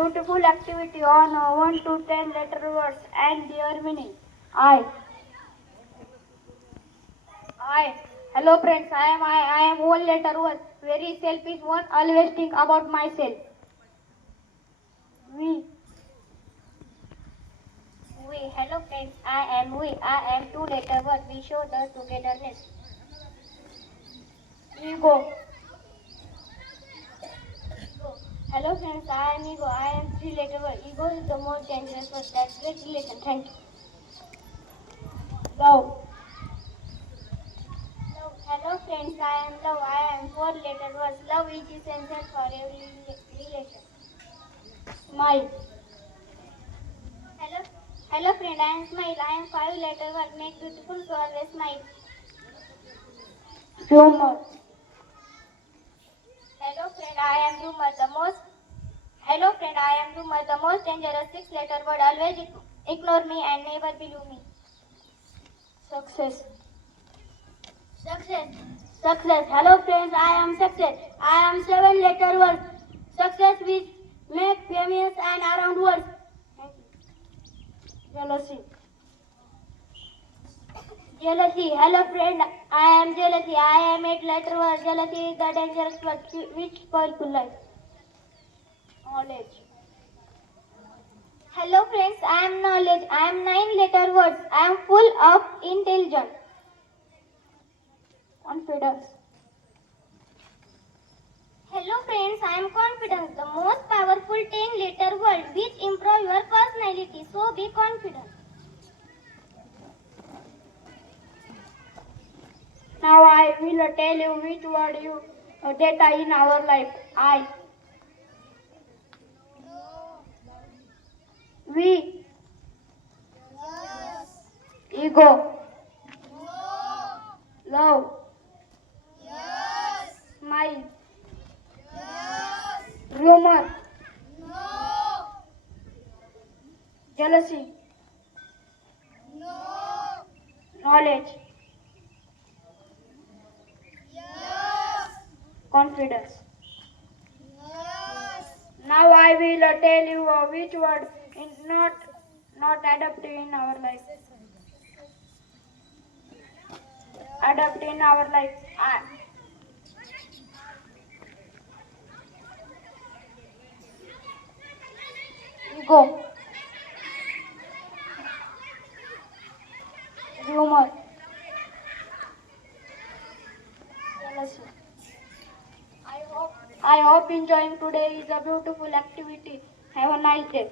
beautiful activity on 1 to 10 letter words and their meaning. I. I. Hello friends, I am one letter word. Very selfish one, always think about myself. We. We. Hello friends, I am we. I am two letter word. We show the togetherness. Ego. Hello friends, I am Ego. I am three letter word. Ego is the most dangerous word that breaks relation. Thank you. Love. Love. Hello friends, I am love. I am four letter words. Love is essential for every relation. Smile. Hello. Hello friend, I am smile. I am five letter word. Make beautiful to always smile. Humor. Hello friend, I am humor. The most. Hello friend, I am humor. The most dangerous six letter word. Always ignore me and never believe me. Success. Success. Success. Hello friends, I am success. I am seven letter word. Success which make famous and around words. Thank you. Jealousy. Jealousy. Hello friend, I am jealousy. I am eight letter word. Jealousy is the dangerous word which spoils life. Knowledge. Hello friends, I am knowledge. I am nine letter words. I am full of intelligence. Confidence. Hello friends, I am confidence, the most powerful 10 letter word which improve your personality. So be confident. Now I will tell you which word you data in our life. I. We. Yes. Ego. No. Love. Yes. Smile. Yes. Rumor. No. Jealousy. No. Knowledge. Yes. Confidence. Yes. Now I will tell you which word is not adapted in our life. Adapt in our life. Ego. Humor. Jealousy. I hope enjoying today is a beautiful activity. Have a nice day.